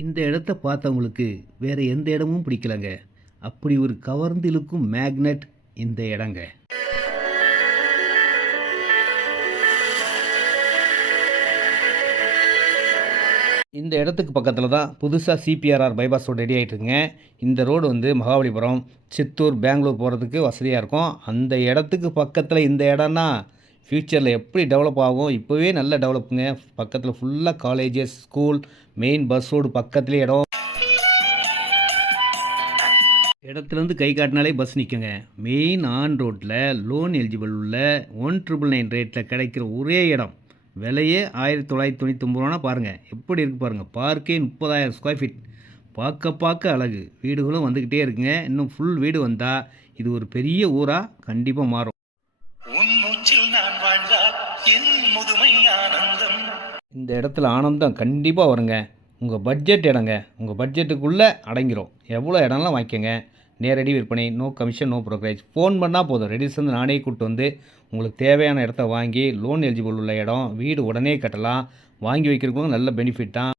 இந்த இடத்த பார்த்தவங்களுக்கு வேற எந்த இடமும் பிடிக்கலங்க. அப்படி ஒரு கவர்ந்து இழுக்கும் மேக்னெட் இந்த இடங்க. இந்த இடத்துக்கு பக்கத்தில் தான் புதுசாக சிபிஆர்ஆர் பைபாஸ் ரோடு ரெடி ஆகிட்டுருங்க. இந்த ரோடு வந்து மகாபலிபுரம், சித்தூர், பெங்களூர் போகிறதுக்கு வசதியாக இருக்கும். அந்த இடத்துக்கு பக்கத்தில் இந்த இடம்னா ஃப்யூச்சரில் எப்படி டெவலப் ஆகும்? இப்போவே நல்ல டெவலப்புங்க. பக்கத்தில் ஃபுல்லாக colleges, school, main bus road பக்கத்துலேயே இடம். இடத்துலேருந்து கை காட்டினாலே பஸ் நிற்குங்க. மெயின் ஆன் ரோட்டில் லோன் எலிஜிபிள் உள்ள 1999 ரேட்டில் கிடைக்கிற ஒரே இடம். விலையே 1999 ரூபானா பாருங்கள் எப்படி இருக்குது பாருங்கள். பார்க்கே 30,000 ஸ்கொயர் ஃபீட். பார்க்க அழகு. வீடுகளும் வந்துக்கிட்டே இருக்குங்க. இன்னும் ஃபுல் வீடு வந்தால் இது ஒரு பெரிய ஊராக கண்டிப்பாக மாறும். இந்த இடத்துல ஆனந்தம் கண்டிப்பாக வருங்க. உங்கள் பட்ஜெட் இடங்க. உங்கள் பட்ஜெட்டுக்குள்ளே அடங்கிரும். எவ்வளோ இடம்லாம் வாங்கிக்கோங்க. நேரடி விற்பனை, no commission, no brokerage. Phone பண்ணால் போதும். ரெடிஸ்லேருந்து நானே கூப்பிட்டு வந்து உங்களுக்கு தேவையான இடத்த வாங்கி லோன் எலிஜிபிள் உள்ள இடம், வீடு உடனே கட்டலாம். வாங்கி வைக்கிறதுக்கும் நல்ல பெனிஃபிட் தான்.